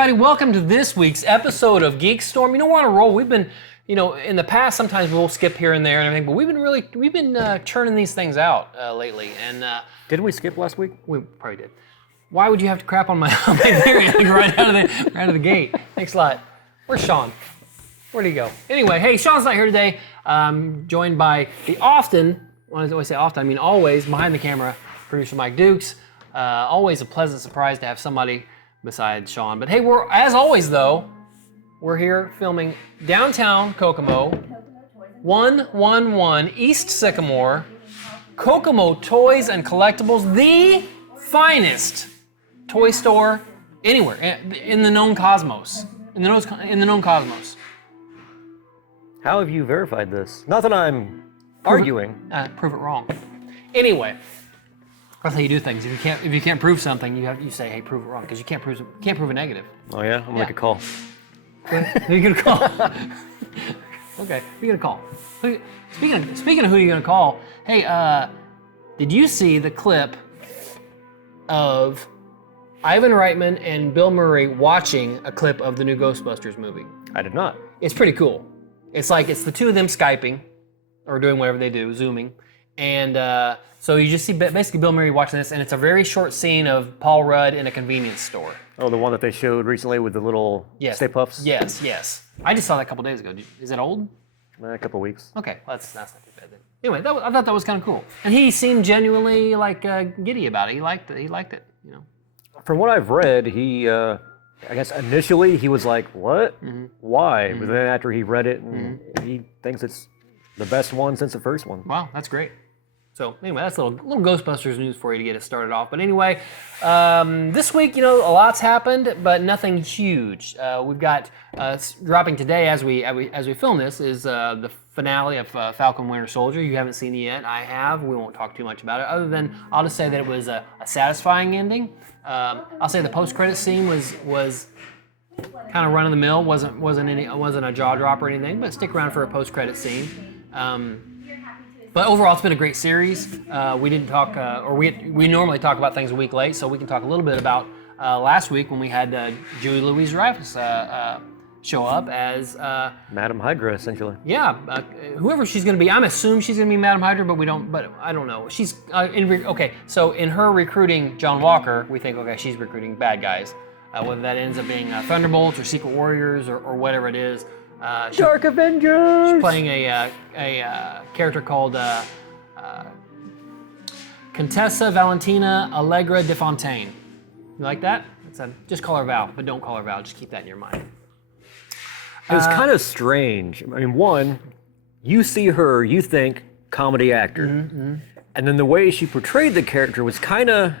everybody. Welcome to this week's episode of GeekStorm. You know, we're on a roll. We've been, in the past, sometimes we'll skip here and there and everything, but we've been churning these things out lately. And didn't we skip last week? We probably did. Why would you have to crap on my theory right out of the gate? Thanks a lot. Where's Sean? Where'd he go? Anyway, hey, Sean's not here today. Joined by the when I say often, I mean always, behind the camera, producer Mike Dukes. Always a pleasant surprise to have somebody besides Sean. But hey, as always though, we're here filming downtown Kokomo, 111 East Sycamore, Kokomo Toys and Collectibles, the finest toy store anywhere in the known cosmos. In the known cosmos. How have you verified this? Not that I'm arguing. Prove it wrong. Anyway, that's how you do things. If you can't prove something, you say, hey, prove it wrong, because you can't prove a negative. Oh yeah, I'm gonna make a call. Who you gonna call? Okay, who you gonna call? Speaking of who you gonna call, hey, did you see the clip of Ivan Reitman and Bill Murray watching a clip of the new Ghostbusters movie? I did not. It's pretty cool. It's the two of them Skyping, or doing whatever they do, Zooming. And so you just see basically Bill Murray watching this, and it's a very short scene of Paul Rudd in a convenience store. Oh, the one that they showed recently with the little Stay Puffs? Yes. I just saw that a couple days ago. Is it old? A couple weeks. Okay, well, that's not too bad then. Anyway, I thought that was kind of cool. And he seemed genuinely giddy about it. He liked it, From what I've read, he, I guess initially he was like, what? Mm-hmm. Why? Mm-hmm. But then after he read it, he thinks it's the best one since the first one. Wow, that's great. So anyway, that's a little Ghostbusters news for you to get us started off. But anyway, this week, a lot's happened, but nothing huge. We've got dropping today as we film this is the finale of Falcon Winter Soldier. You haven't seen it yet. I have. We won't talk too much about it, other than I'll just say that it was a satisfying ending. I'll say the post-credit scene was kind of run-of-the-mill. wasn't a jaw drop or anything, but stick around for a post-credit scene. But overall, it's been a great series. We didn't talk, we normally talk about things a week late, so we can talk a little bit about last week when we had Julie Louis-Dreyfus show up as Madam Hydra, essentially. Yeah, whoever she's going to be. I'm assuming she's going to be Madam Hydra, but I don't know. She's okay. So in her recruiting John Walker, we think she's recruiting bad guys. Whether that ends up being Thunderbolts or Secret Warriors or whatever it is. Dark Avengers! She's playing a character called Contessa Valentina Allegra de Fontaine. You like that? Just call her Val, but don't call her Val. Just keep that in your mind. It was kind of strange. I mean, one, you see her, you think comedy actor. Mm-hmm. And then the way she portrayed the character was kind of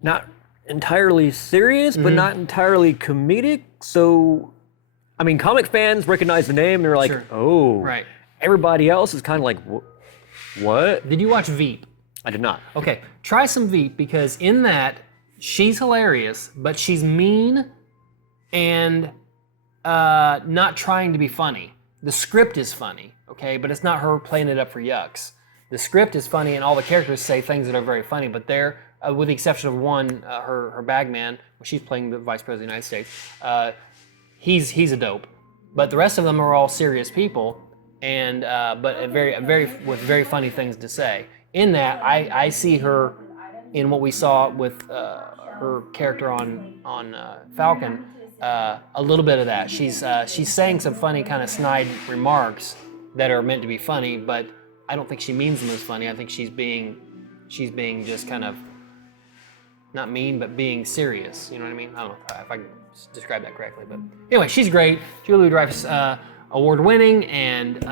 not entirely serious, but not entirely comedic. So, I mean, comic fans recognize the name, and they're like, oh. Right. Everybody else is kind of like, what? Did you watch Veep? I did not. Okay, try some Veep, because in that, she's hilarious, but she's mean and not trying to be funny. The script is funny, okay, but it's not her playing it up for yucks. The script is funny, and all the characters say things that are very funny, but they're, with the exception of one, her bagman, she's playing the Vice President of the United States, he's a dope. But the rest of them are all serious people, and but with very funny things to say. In that, I see her in what we saw with her character on Falcon. A little bit of that. She's saying some funny kind of snide remarks that are meant to be funny, but I don't think she means them as funny. I think she's being just kind of not mean, but being serious. You know what I mean? I don't know if I can describe that correctly, but anyway, she's great. Julie Louis-Dreyfus, award-winning, and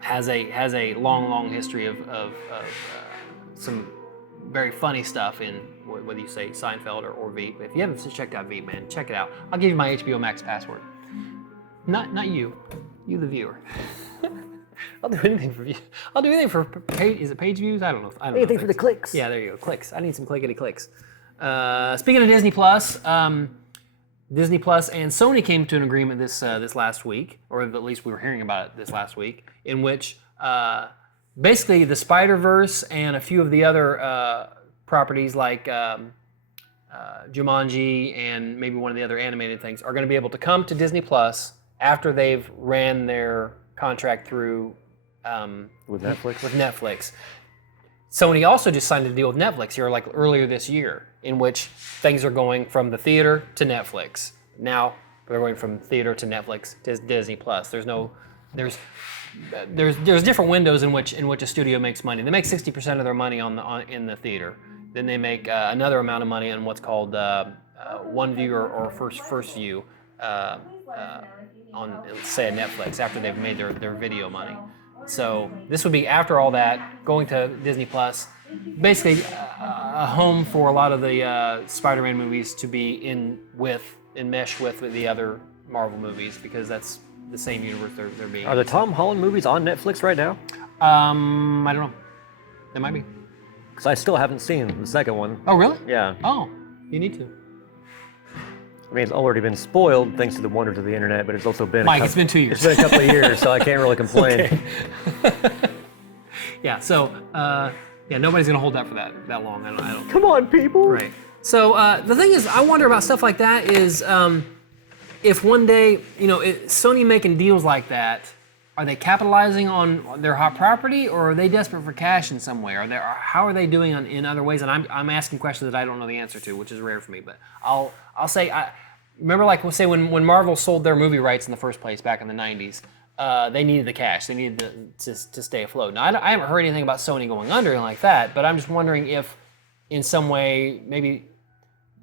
has a long history of some very funny stuff in whether you say Seinfeld or Veep. If you haven't checked out Veep, man, check it out. I'll give you my HBO Max password. Not you the viewer. I'll do anything for you. I'll do anything for page. Is it page views? I don't know. Anything for the clicks. Yeah, there you go. Clicks. I need some clickety clicks. Speaking of Disney Plus, Disney Plus and Sony came to an agreement this last week, or at least we were hearing about it this last week, in which basically the Spider-Verse and a few of the other properties like Jumanji and maybe one of the other animated things are going to be able to come to Disney Plus after they've ran their contract through With Netflix? With Netflix. Sony also just signed a deal with Netflix here, like earlier this year, in which things are going from the theater to Netflix. Now they're going from theater to Netflix to Disney Plus. There's different windows in which a studio makes money. They make 60% of their money in the theater. Then they make another amount of money on what's called one view or first view on, say, Netflix after they've made their video money. So this would be after all that, going to Disney Plus, basically a home for a lot of the Spider-Man movies to be enmeshed with the other Marvel movies, because that's the same universe they're being. Are the Tom Holland movies on Netflix right now? I don't know. They might be. Because I still haven't seen the second one. Oh, really? Yeah. Oh, you need to. I mean, it's already been spoiled thanks to the wonders of the internet, but it's also been Mike, it's been 2 years. It's been a couple of years, so I can't really complain. Yeah. So, nobody's gonna hold that for that long. I don't. Come on, people. Right. So the thing is, I wonder about stuff like that is, if one day, Sony making deals like that, are they capitalizing on their hot property, or are they desperate for cash in some way? How are they doing in other ways? And I'm asking questions that I don't know the answer to, which is rare for me. But I'll say, remember, like we'll say when Marvel sold their movie rights in the first place back in the '90s, they needed the cash. They needed to stay afloat. Now I haven't heard anything about Sony going under and like that, but I'm just wondering if, in some way, maybe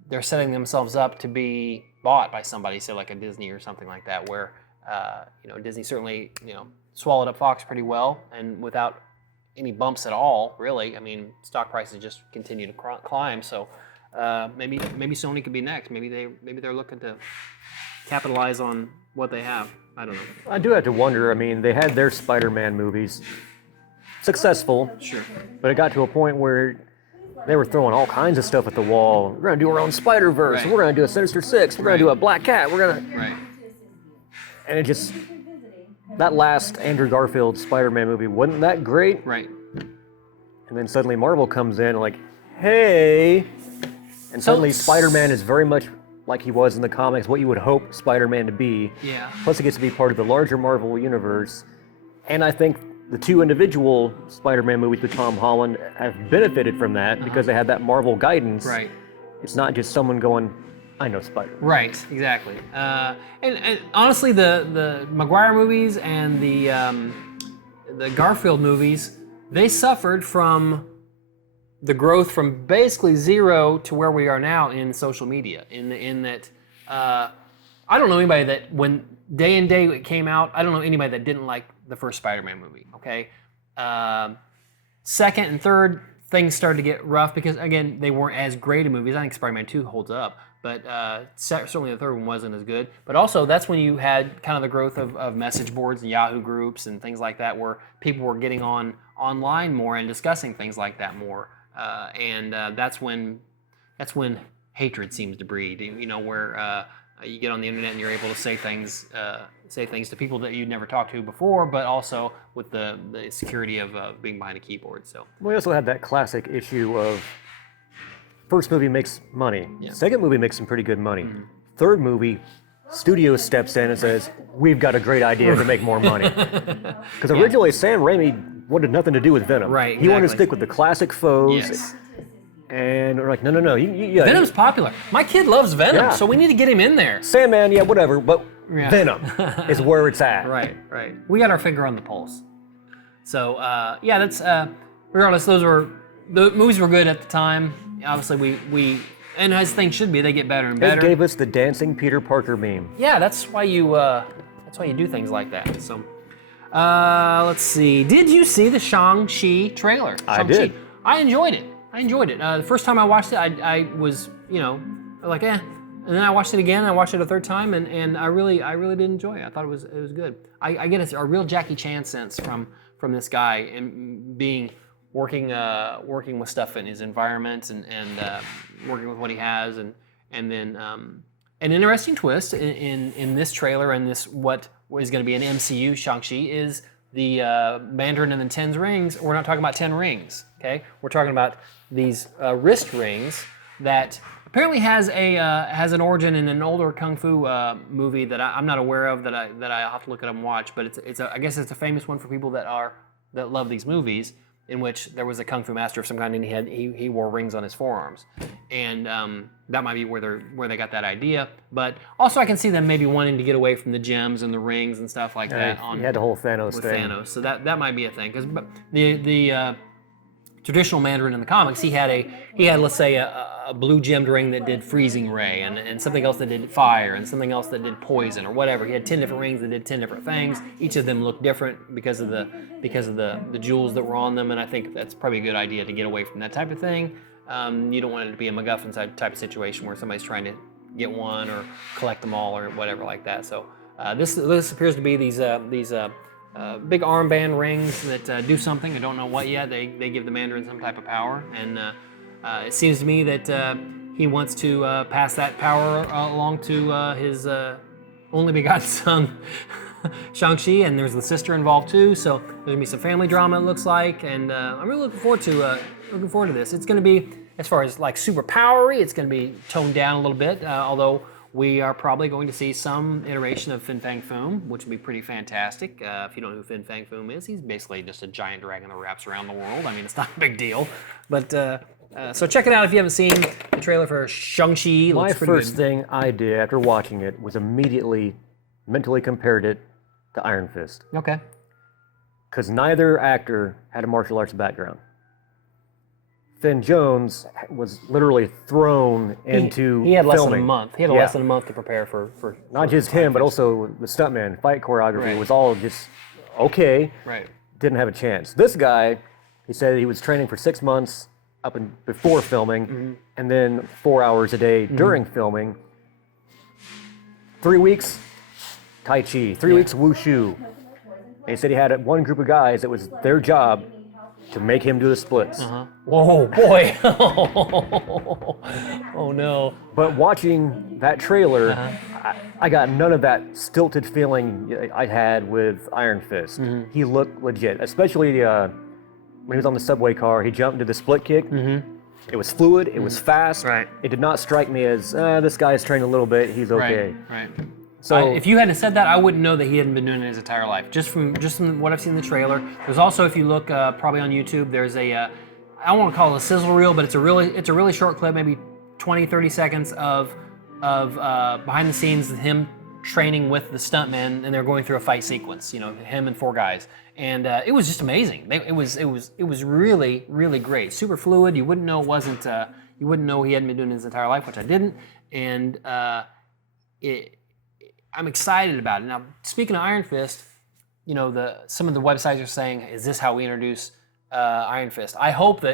they're setting themselves up to be bought by somebody, say like a Disney or something like that, where Disney certainly swallowed up Fox pretty well, and without any bumps at all, really. I mean, stock prices just continue to climb. So maybe Sony could be next. Maybe they're looking to capitalize on what they have. I don't know. I do have to wonder. I mean, they had their Spider-Man movies, successful. Sure. But it got to a point where they were throwing all kinds of stuff at the wall. We're gonna do our own Spider-Verse. Right. We're gonna do a Sinister Six. We're gonna do a Black Cat. We're gonna. Right. And it just, that last Andrew Garfield Spider-Man movie wasn't that great. Right. And then suddenly Marvel comes in and like, hey, and suddenly Spider-Man is very much like he was in the comics, what you would hope Spider-Man to be. Yeah. Plus he gets to be part of the larger Marvel universe. And I think the two individual Spider-Man movies with Tom Holland have benefited from that because they had that Marvel guidance. Right. It's not just someone going, I know Spider-Man. Right, exactly. And honestly, the Maguire movies and the Garfield movies, they suffered from the growth from basically zero to where we are now in social media. In that, I don't know anybody that when Day and Day came out, I don't know anybody that didn't like the first Spider-Man movie. Okay, second and third, things started to get rough because again, they weren't as great of movies. I think Spider-Man 2 holds up. But certainly the third one wasn't as good. But also, that's when you had kind of the growth of message boards and Yahoo groups and things like that, where people were getting online more and discussing things like that more. And that's when hatred seems to breed. Where you get on the internet and you're able to say things to people that you'd never talked to before, but also with the security of being behind a keyboard. So We also had that classic issue of first movie makes money. Yeah. Second movie makes some pretty good money. Third movie, studio steps in and says, we've got a great idea to make more money. Because originally Sam Raimi wanted nothing to do with Venom. Right, He wanted to exactly. stick with the classic foes. Yes. And we're like, no. Venom's popular. My kid loves Venom, Yeah. so we need to get him in there. Sandman, yeah, whatever, but Yeah. Venom is where it's at. Right. We got our finger on the pulse. So that's regardless. The movies were good at the time. Obviously, we and as things should be, they get better and It better. gave us the dancing Peter Parker meme. Yeah, that's why you do things like that. So, let's see. Did you see the Shang-Chi trailer? I Shang-Chi. did. I enjoyed it. The first time I watched it, I was like eh. And then I watched it again. I watched it a third time, and I really did enjoy it. I thought it was good. I get a real Jackie Chan sense from this guy and working with stuff in his environment and working with what he has and then an interesting twist in this trailer and this what is going to be an MCU Shang-Chi is the Mandarin and the 10 rings. We're not talking about 10 rings, okay? We're talking about these wrist rings that apparently has an origin in an older kung fu movie that I'm not aware of, that I have to look it up and watch. But I guess it's a famous one for people that love these movies, in which there was a kung fu master of some kind, and he wore rings on his forearms, and that might be where they got that idea. But also, I can see them maybe wanting to get away from the gems and the rings and stuff like that. He had the whole Thanos thing. Thanos, so that might be a thing, because the traditional Mandarin in the comics, he had let's say a blue gemmed ring that did freezing ray, and something else that did fire, and something else that did poison or whatever. He had 10 different rings that did 10 different things. Each of them looked different because of the jewels that were on them, and I think that's probably a good idea to get away from that type of thing. You don't want it to be a MacGuffin type of situation where somebody's trying to get one or collect them all or whatever like that. So this appears to be these big armband rings that do something. I don't know what yet. They give the Mandarin some type of power, and it seems to me that he wants to pass that power along to his only begotten son, Shang-Chi, and there's the sister involved too. So there's gonna be some family drama, it looks like, and I'm really looking forward to this. It's gonna be, as far as like super powery, it's gonna be toned down a little bit, although we are probably going to see some iteration of Fin Fang Foom, which would be pretty fantastic. If you don't know who Fin Fang Foom is, he's basically just a giant dragon that wraps around the world. I mean, it's not a big deal. But so check it out if you haven't seen the trailer for Shang-Chi. My first thing I did after watching it was immediately mentally compared it to Iron Fist. Okay. Because neither actor had a martial arts background. Finn Jones was literally thrown into He had less filming. than a month. He had less than a month to prepare for Not just him, but also the stuntman, fight choreography Right. was all just okay. Right. Didn't have a chance. This guy, he said he was training for 6 months up and before filming, and then 4 hours a day during filming. 3 weeks Tai Chi, 3 weeks Wushu. And he said he had one group of guys that was their job to make him do the splits. Whoa, boy. Oh, no. But watching that trailer, I got none of that stilted feeling I had with Iron Fist. He looked legit, especially when he was on the subway car, he jumped into the split kick. It was fluid, it was fast. Right. It did not strike me as, this guy's trained a little bit, he's okay. Right. So If you hadn't said that, I wouldn't know that he hadn't been doing it his entire life. Just from what I've seen in the trailer. There's also, if you look probably on YouTube, there's I don't want to call it a sizzle reel, but it's a really short clip, maybe 20, 30 seconds of behind the scenes of him training with the stuntmen, and they're going through a fight sequence. You know, him and 4 guys, and it was just amazing. It was really, really great. Super fluid. You wouldn't know it wasn't. You wouldn't know he hadn't been doing it his entire life, which I didn't, and I'm excited about it. Now, speaking of Iron Fist, you know, some of the websites are saying, "Is this how we introduce Iron Fist?" I hope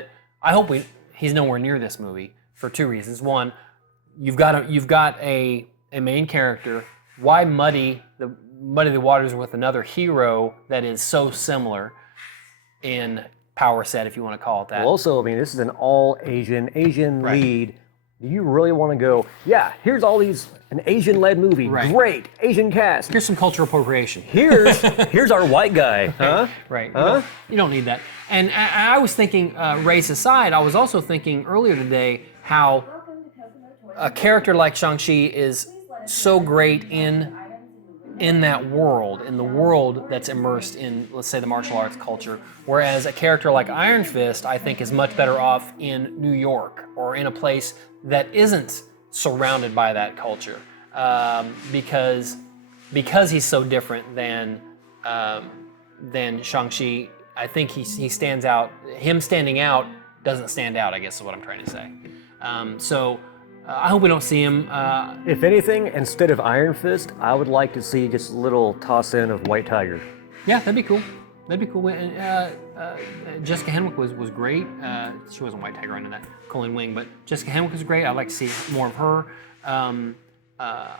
he's nowhere near this movie for 2 reasons. One, you've got a main character. Why muddy the waters with another hero that is so similar in power set, if you want to call it that? well, also, I mean, this is an all Asian lead. Do you really want to go, yeah, here's an Asian-led movie, great, Asian cast. Here's some cultural appropriation. Here's our white guy, huh? Right. You don't need that. And I was thinking, race aside, I was also thinking earlier today how a character like Shang-Chi is so great in that world, in the world that's immersed in, let's say, the martial arts culture, whereas a character like Iron Fist, I think, is much better off in New York or in a place that isn't surrounded by that culture, because he's so different than Shang-Chi. I think he stands out. Him standing out doesn't stand out, I guess is what I'm trying to say. I hope we don't see him. If anything, instead of Iron Fist, I would like to see just a little toss in of White Tiger. Yeah, that'd be cool. And, Jessica Henwick was great. She wasn't White Tiger under that Colleen Wing, but Jessica Henwick was great. I'd like to see more of her. I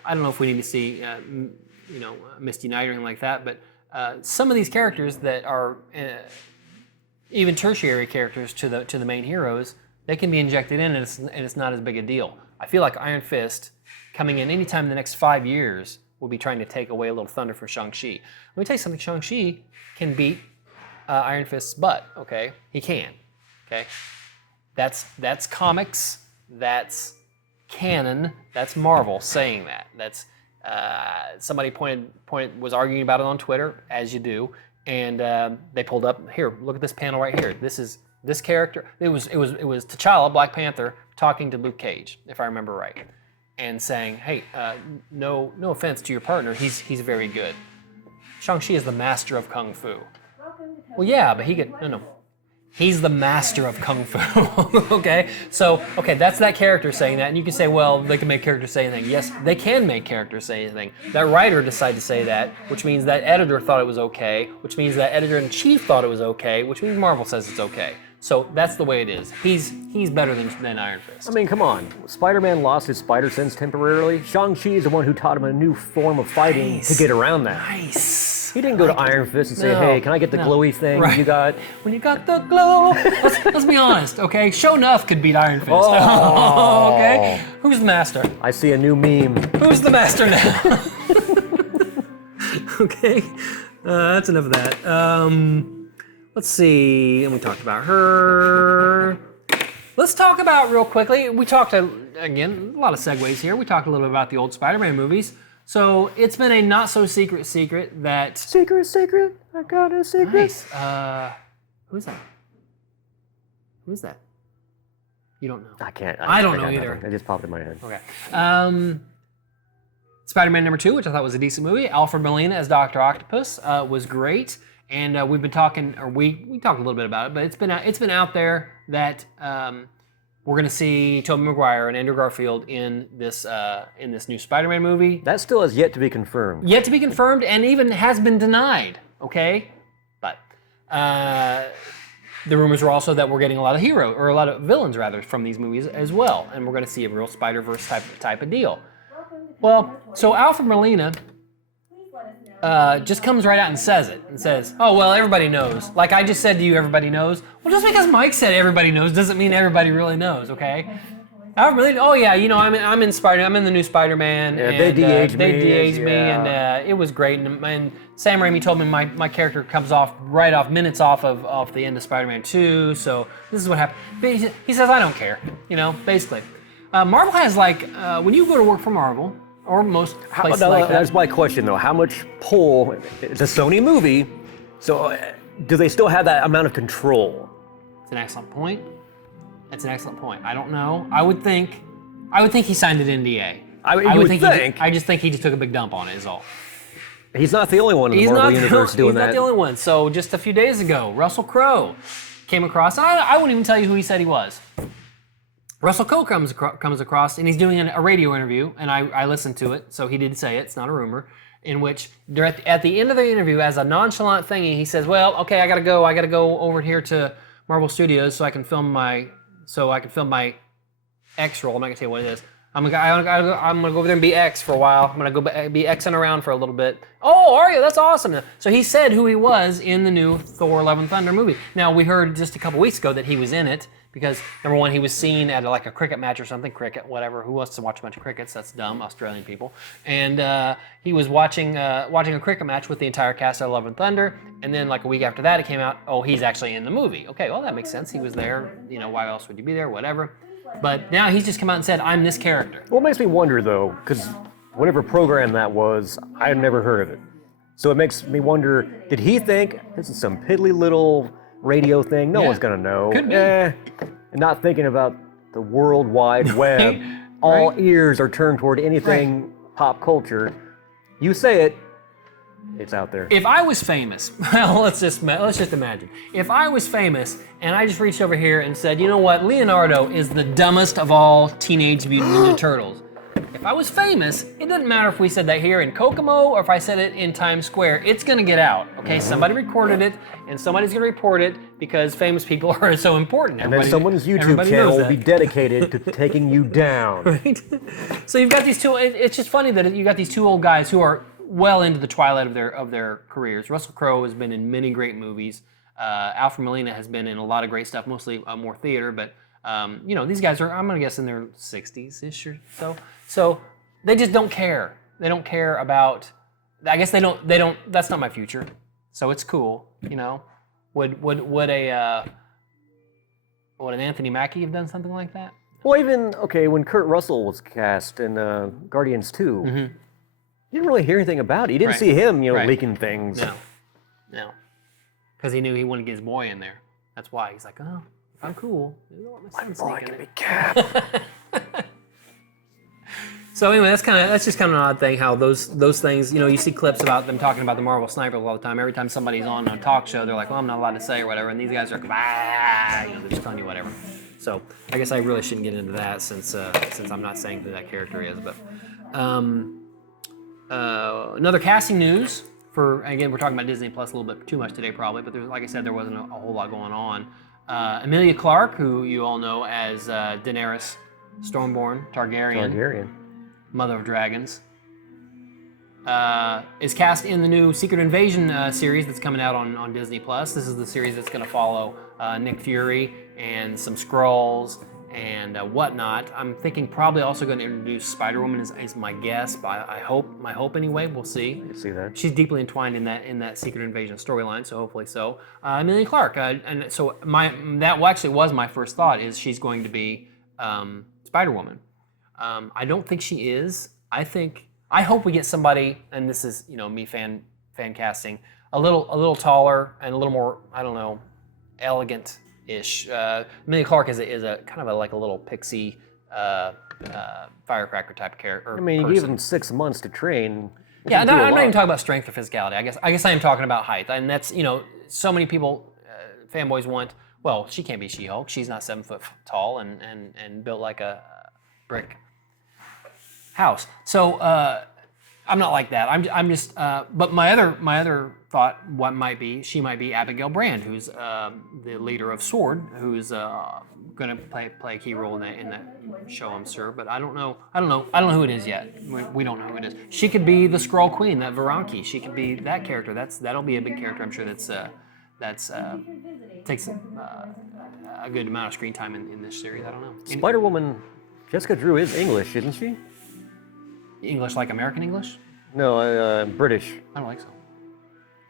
don't know if we need to see, Misty Knight or anything like that, but some of these characters that are even tertiary characters to the main heroes, they can be injected in, and it's not as big a deal. I feel like Iron Fist coming in anytime in the next 5 years will be trying to take away a little thunder from Shang-Chi. Let me tell you something, Shang-Chi can beat Iron Fist's butt, okay? He can, okay? That's comics, that's canon. That's Marvel saying that. That's somebody was arguing about it on Twitter, as you do, and they pulled up here. Look at this panel right here. This character. It was T'Challa, Black Panther, talking to Luke Cage, if I remember right, and saying, "Hey, no offense to your partner. He's very good. Shang-Chi is the master of kung fu." Well, yeah, but no. He's the master of kung fu. Okay, so that's that character saying that, and you can say, well, they can make characters say anything. Yes, they can make characters say anything. That writer decided to say that, which means that editor thought it was okay, which means that editor-in-chief thought it was okay, which means Marvel says it's okay. So that's the way it is. He's better than Iron Fist. I mean, come on. Spider-Man lost his spider sense temporarily. Shang-Chi is the one who taught him a new form of fighting to get around that. Nice. He didn't go to Iron Fist and say, hey, can I get the glowy thing you got? When you got the glow. Let's be honest, okay? Show Enough could beat Iron Fist. Oh. Okay? Who's the master? I see a new meme. Who's the master now? Okay? That's enough of that. Let's see. And we talked about her. Let's talk about real quickly. We talked, again, a lot of segues here. We talked a little bit about the old Spider-Man movies. So it's been a not-so-secret that... Secret, I got a secret. Nice. Who's that? Who's that? You don't know. I can't. I don't know either. It just popped in my head. Okay. Spider-Man #2, which I thought was a decent movie. Alfred Molina as Dr. Octopus was great. And we've been talking, or we talked a little bit about it, but it's been out there that we're going to see Tobey Maguire and Andrew Garfield in this new Spider-Man movie. That still has yet to be confirmed. Yet to be confirmed, and even has been denied. Okay, but the rumors are also that we're getting a lot of villains rather from these movies as well, and we're going to see a real Spider-Verse type of deal. Well, so Alfred Molina just comes right out and says it, and says, "Oh well, everybody knows." Like I just said to you, everybody knows. Well, just because Mike said everybody knows doesn't mean everybody really knows, okay? Alfred Molina, oh yeah, I'm in the new Spider-Man. Yeah, and, they de-aged me. They de-aged me, and it was great. And Sam Raimi told me my character comes minutes off of the end of Spider-Man 2. So this is what happened. But he says, I don't care, basically. Marvel has when you go to work for Marvel. Or most places like that. That's my question, though. How much pull? It's a Sony movie, so do they still have that amount of control? It's an excellent point. I don't know. I would think he signed an NDA. I would think. I just think he just took a big dump on it. Is all. He's not the only one in the Marvel universe doing that. He's not the only one. So just a few days ago, Russell Crowe came across. I wouldn't even tell you who he said he was. Russell Crowe comes across, and he's doing a radio interview, and I listened to it, so he did say it, it's not a rumor, in which at the end of the interview, as a nonchalant thingy, he says, well, okay, I gotta go over here to Marvel Studios so I can film my X role. I'm not gonna tell you what it is. I'm gonna go over there and be X for a while. I'm gonna go be Xing around for a little bit. Oh, are you? That's awesome. So he said who he was in the new Thor: Love and Thunder movie. Now, we heard just a couple weeks ago that he was in it, because number one, he was seen at a cricket match or something, whatever. Who wants to watch a bunch of crickets? That's dumb, Australian people. And he was watching a cricket match with the entire cast of Love and Thunder. And then a week after that, it came out, oh, he's actually in the movie. Okay, well, that makes sense. He was there. Why else would you be there? Whatever. But now he's just come out and said, I'm this character. Well, it makes me wonder, though, because whatever program that was, I had never heard of it. So it makes me wonder, did he think this is some piddly little radio thing? No one's going to know. Could be. And not thinking about the World Wide Web. All ears are turned toward anything pop culture. You say it, it's out there. If I was famous, well, let's just imagine. If I was famous and I just reached over here and said, you know what, Leonardo is the dumbest of all Teenage Mutant Ninja Turtles. If I was famous, it doesn't matter if we said that here in Kokomo or if I said it in Times Square. It's going to get out, okay? Somebody recorded it, and somebody's going to report it because famous people are so important. And then someone's YouTube channel will be dedicated to taking you down. Right? So you've got these two. It's just funny that you got these two old guys who are well into the twilight of their careers. Russell Crowe has been in many great movies. Alfred Molina has been in a lot of great stuff, mostly more theater, but these guys are, I'm gonna guess, in their 60s-ish or so. So they just don't care. They don't care about. I guess they don't. That's not my future. So it's cool. Would an Anthony Mackie have done something like that? Well, even when Kurt Russell was cast in Guardians 2, you didn't really hear anything about it. You didn't see him, leaking things. No, because he knew he wanted to get his boy in there. That's why he's like, oh, I'm cool. My boy can be Cap. So anyway, that's just kind of an odd thing how those things, you see clips about them talking about the Marvel snipers all the time. Every time somebody's on a talk show, they're like, well, I'm not allowed to say or whatever, and these guys are like, they're just telling you whatever. So I guess I really shouldn't get into that since I'm not saying who that character is. But another casting news again, we're talking about Disney Plus a little bit too much today probably, but like I said, there wasn't a whole lot going on. Emilia Clarke, who you all know as Daenerys Stormborn Targaryen. Mother of Dragons, is cast in the new Secret Invasion series that's coming out on Disney Plus. This is the series that's going to follow Nick Fury and some Skrulls and whatnot. I'm thinking probably also going to introduce Spider-Woman is my guess. But my hope anyway. We'll see. You see that? She's deeply entwined in that Secret Invasion storyline, so hopefully so. Emilia Clarke, and so that actually was my first thought is she's going to be Spider-Woman. I don't think she is. I hope we get somebody, and this is me fan casting, a little taller and a little more, I don't know, elegant-ish. Emilia Clarke is a kind of like a little pixie firecracker type character. You gave them 6 months to train. Yeah, I'm not even talking about strength or physicality. I guess I am talking about height, and that's so many people, fanboys want. Well, she can't be She-Hulk. She's not 7 foot tall and built like a brick house. So I'm not like that. I'm just. But my other thought, she might be Abigail Brand, who's the leader of S.W.O.R.D., who's going to play a key role in that show, I'm sure. But I don't know who it is yet. We don't know who it is. She could be the Skrull Queen, that Varanki. She could be that character. That'll be a big character. I'm sure that's takes a good amount of screen time in this series. I don't know. Spider-Woman, Jessica Drew is English, isn't she? English like American English? No, British. I don't think so.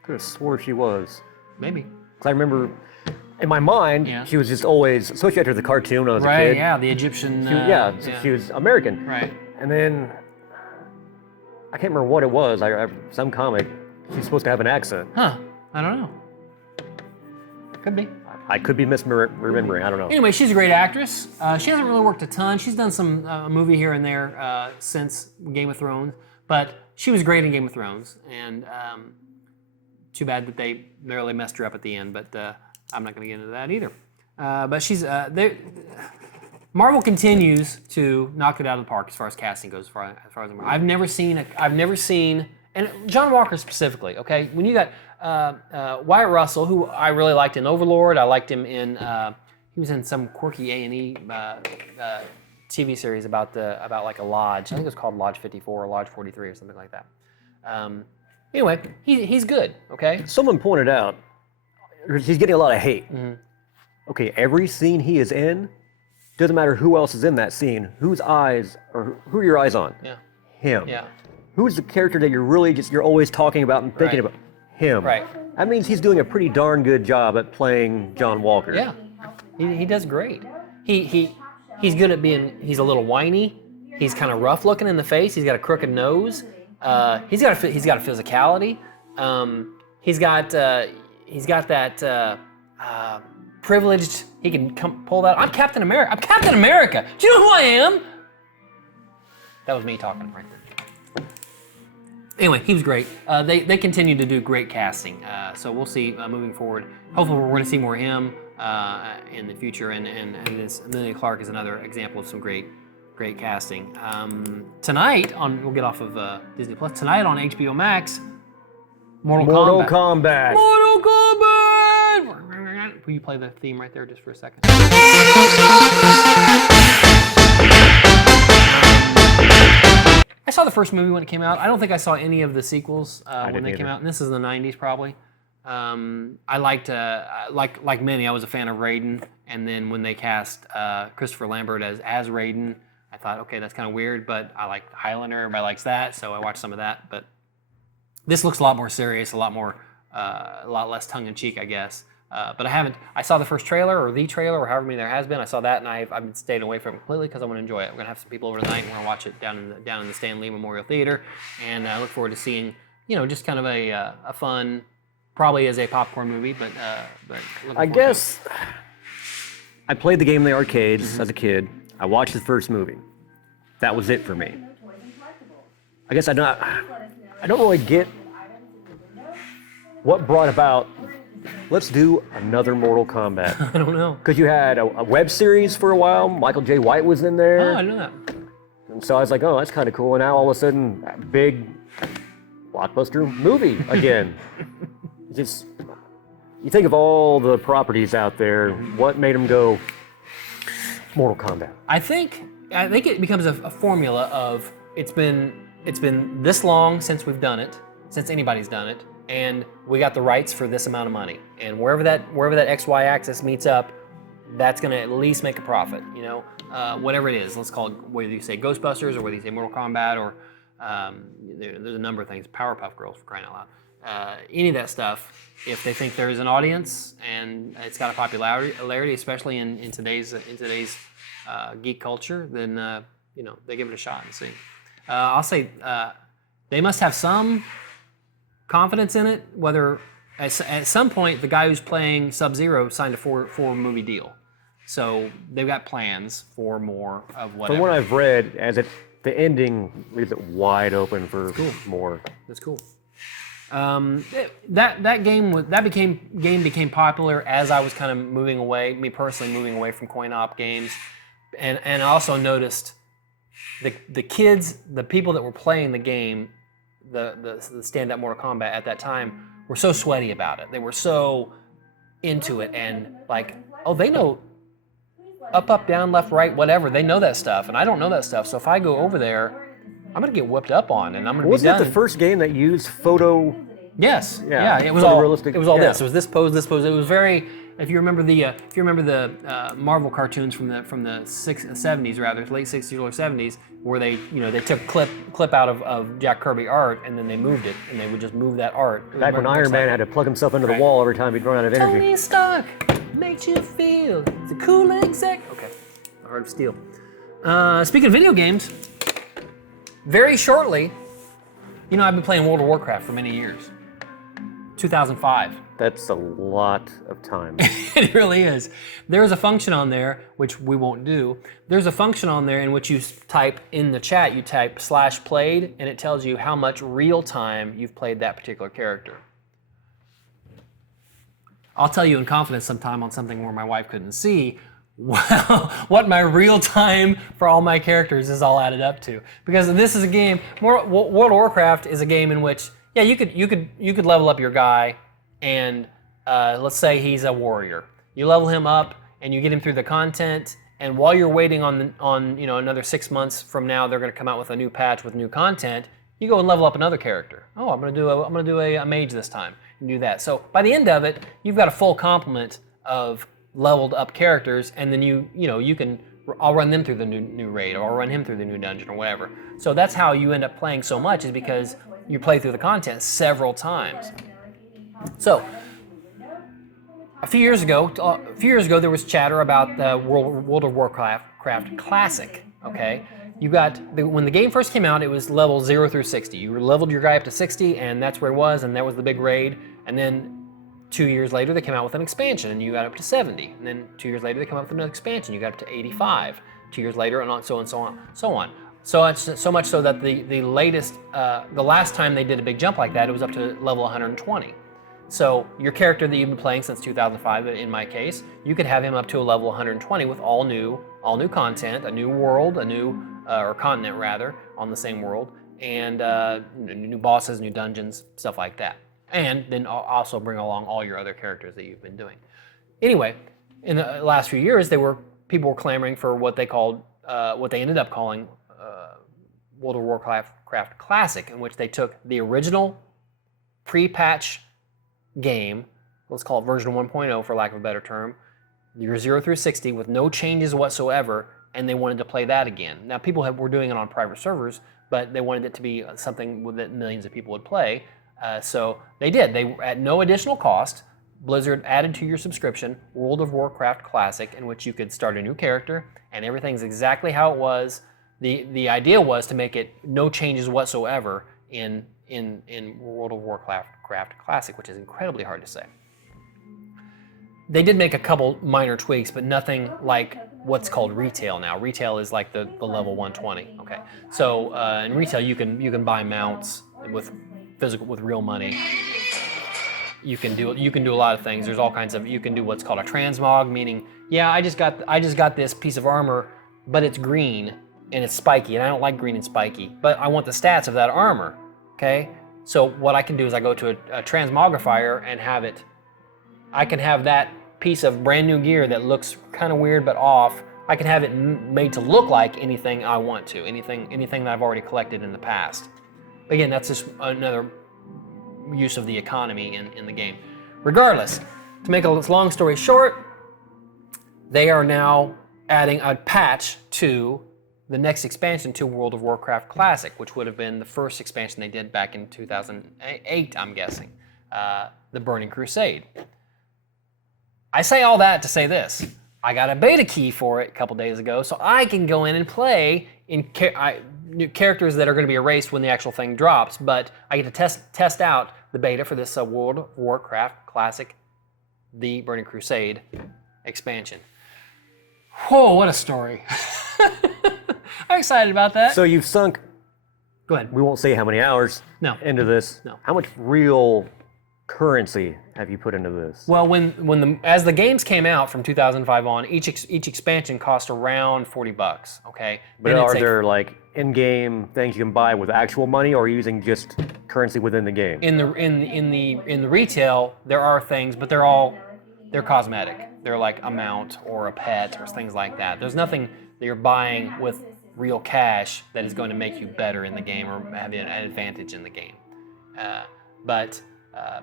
Could have swore she was. Maybe. Because I remember, in my mind, she was just always associated with the cartoon when I was a kid. Right, yeah, the Egyptian. She was American. Right. And then, I can't remember what it was. Some comic, she's supposed to have an accent. Huh, I don't know. Could be. I could be misremembering. I don't know. Anyway, she's a great actress. She hasn't really worked a ton. She's done some movie here and there since Game of Thrones, but she was great in Game of Thrones, and too bad that they narrowly messed her up at the end, but I'm not going to get into that either. But she's Marvel continues to knock it out of the park as far as casting goes. As far as I'm aware. I've never seen, and John Walker specifically. Okay, when you got Wyatt Russell, who I really liked in Overlord. I liked him in he was in some quirky A&E TV series about like a lodge. I think it was called Lodge 54 or Lodge 43 or something like that. Anyway, he's good. Okay. Someone pointed out he's getting a lot of hate. Mm-hmm. Okay, every scene he is in, doesn't matter who else is in that scene. Who are your eyes on? Yeah. Him. Yeah. Who's the character that you're always talking about and thinking about? Him. Right. That means he's doing a pretty darn good job at playing John Walker. Yeah. He does great. He's good at being. He's a little whiny. He's kind of rough looking in the face. He's got a crooked nose. He's got a physicality. He's got that privileged. He can pull that. I'm Captain America. Do you know who I am? That was me talking right there. Anyway, he was great. They continue to do great casting. So we'll see moving forward. Hopefully, we're going to see more of him in the future. And this Emilia Clarke is another example of some great casting. Tonight we'll get off of Disney Plus. Tonight on HBO Max, Mortal Kombat. Mortal Kombat. Will you play the theme right there just for a second? I saw the first movie when it came out. I don't think I saw any of the sequels when they came out. And this is in the 90s probably. I liked, like many, I was a fan of Raiden. And then when they cast Christopher Lambert as Raiden, I thought, okay, that's kind of weird, but I like Highlander. Everybody likes that, so I watched some of that. But this looks a lot more serious, a lot less tongue-in-cheek, I guess. But I haven't. I saw the first trailer or the trailer or however many there has been. I saw that and I've been staying away from it completely because I want to enjoy it. We're gonna have some people over tonight. We're gonna watch it down in the Stan Lee Memorial Theater, and I look forward to seeing just kind of a fun, probably as a popcorn movie, but I guess I played the game in the arcades as a kid. I watched the first movie. That was it for me. I guess I don't really get what brought about, let's do another Mortal Kombat. I don't know. Because you had a web series for a while. Michael J. White was in there. Oh, I know that. And so I was like, oh, that's kind of cool. And now all of a sudden, big blockbuster movie again. Just, you think of all the properties out there, what made them go Mortal Kombat? I think it becomes a formula of it's been this long since we've done it, since anybody's done it, and we got the rights for this amount of money. And wherever that XY axis meets up, that's going to at least make a profit. Whatever it is. Let's call it, whether you say Ghostbusters or whether you say Mortal Kombat or there's a number of things. Powerpuff Girls, for crying out loud. Any of that stuff. If they think there's an audience and it's got a popularity, especially in today's geek culture, then they give it a shot and see. I'll say they must have some confidence in it. Whether at some point the guy who's playing Sub-Zero signed a four movie deal, so they've got plans for more of whatever. From what I've read, the ending leaves it wide open for more. That's cool. That game became popular as I was kind of moving away, me personally moving away from coin-op games, and I also noticed the kids, the people that were playing the game, the stand-up Mortal Kombat at that time were so sweaty about it. They were so into it and like, oh, they know up, down, left, right, whatever. They know that stuff, and I don't know that stuff. So if I go over there, I'm gonna get whipped up on, and I'm gonna be done. Wasn't it the first game that used photo? Yes. Yeah. It was all realistic. It was all this. It was this pose, this pose. It was very. If you remember the Marvel cartoons from the 70s, rather late 60s, early 70s, where they took clip out of Jack Kirby art and then they moved it, and they would just move that art. Back when Iron Man had to plug himself into the wall every time he'd run out of energy. Tony Stark makes you feel the cool exec. Okay, Heart of Steel. Speaking of video games, very shortly, I've been playing World of Warcraft for many years. 2005. That's a lot of time. It really is. There's a function on there, which we won't do. There's a function on there in which you type in the chat, you type /played, and it tells you how much real time you've played that particular character. I'll tell you in confidence sometime on something where my wife couldn't see, what my real time for all my characters is all added up to. Because this is a game, World of Warcraft is a game in which, yeah, you could level up your guy, and let's say he's a warrior. You level him up and you get him through the content, and while you're waiting on another 6 months from now, they're going to come out with a new patch with new content. You go and level up another character. Oh, I'm going to do a mage this time, and do that. So by the end of it, you've got a full complement of leveled up characters, and then I'll run them through the new raid, or I'll run him through the new dungeon, or whatever. So that's how you end up playing so much, is because you play through the content several times. So, a few years ago, there was chatter about the World of Warcraft Classic. Okay, when the game first came out, it was level 0 through 60. You leveled your guy up to 60, and that's where it was, and that was the big raid. And then 2 years later, they came out with an expansion, and you got up to 70. And then 2 years later, they came out with another expansion. You got up to 85. 2 years later, and on so on, so on, so on. So it's so much so that the last time they did a big jump like that, it was up to level 120. So your character that you've been playing since 2005, in my case, you could have him up to a level 120 with all new content, a new world, or continent rather, on the same world, and new bosses, new dungeons, stuff like that. And then also bring along all your other characters that you've been doing. Anyway, in the last few years, people were clamoring for what they ended up calling World of Warcraft Classic, in which they took the original pre-patch game, let's call it version 1.0 for lack of a better term, your 0 through 60 with no changes whatsoever, and they wanted to play that again. Now people were doing it on private servers, but they wanted it to be something that millions of people would play, so they did. They, at no additional cost, Blizzard added to your subscription World of Warcraft Classic, in which you could start a new character, and everything's exactly how it was. The idea was to make it no changes whatsoever in World of Warcraft Classic, which is incredibly hard to say. They did make a couple minor tweaks, but nothing like what's called retail now. Retail is like the level 120. Okay, so in retail you can buy mounts with real money. You can do a lot of things. There's all kinds of, you can do what's called a transmog, meaning, yeah, I just got this piece of armor, but it's green and it's spiky, and I don't like green and spiky, but I want the stats of that armor. Okay, so what I can do is I go to a transmogrifier and have it. I can have that piece of brand new gear that looks kind of weird but off. I can have it made to look like anything I want to, anything that I've already collected in the past. Again, that's just another use of the economy in the game. Regardless, to make a long story short, they are now adding a patch to the next expansion to World of Warcraft Classic, which would have been the first expansion they did back in 2008, I'm guessing, the Burning Crusade. I say all that to say this. I got a beta key for it a couple days ago, so I can go in and play in new characters that are going to be erased when the actual thing drops, but I get to test out the beta for this World of Warcraft Classic, the Burning Crusade expansion. Whoa, what a story. I'm excited about that. So you've sunk, go ahead. we won't say how many hours into this. No. How much real currency have you put into this? Well, as the games came out from 2005 on, each expansion cost around $40. Okay, But are there like in-game things you can buy with actual money, or are you using just currency within the game? in the retail there are things, but they're cosmetic. They're like a mount or a pet or things like that. There's nothing that you're buying with real cash that is going to make you better in the game or have an advantage in the game. But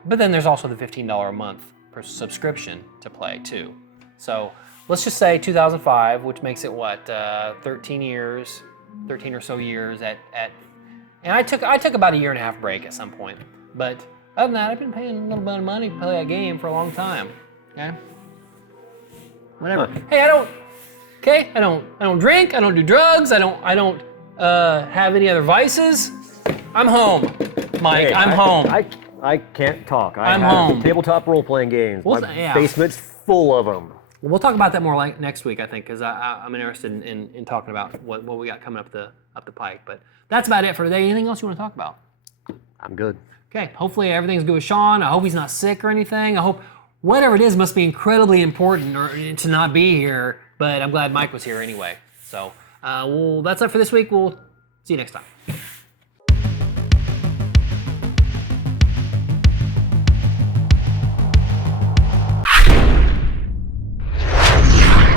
then there's also the $15 a month per subscription to play too. So let's just say 2005, which makes it what, 13 or so years at and I took about a year and a half break at some point. But other than that, I've been paying a little bit of money to play a game for a long time. Okay? Whatever. Huh. Hey, I don't drink, I don't do drugs, I don't have any other vices. I'm home, Mike. Hey, I'm home. I can't talk. I'm have home. tabletop role-playing games. Well, My yeah. basement's full of them. We'll talk about that more like next week, I think, because I'm interested in talking about what we got coming up the pike. But that's about it for today. Anything else you want to talk about? I'm good. Okay. Hopefully everything's good with Sean. I hope he's not sick or anything. I hope whatever it is must be incredibly important to not be here. But I'm glad Mike was here anyway. So well, that's it for this week. We'll see you next time.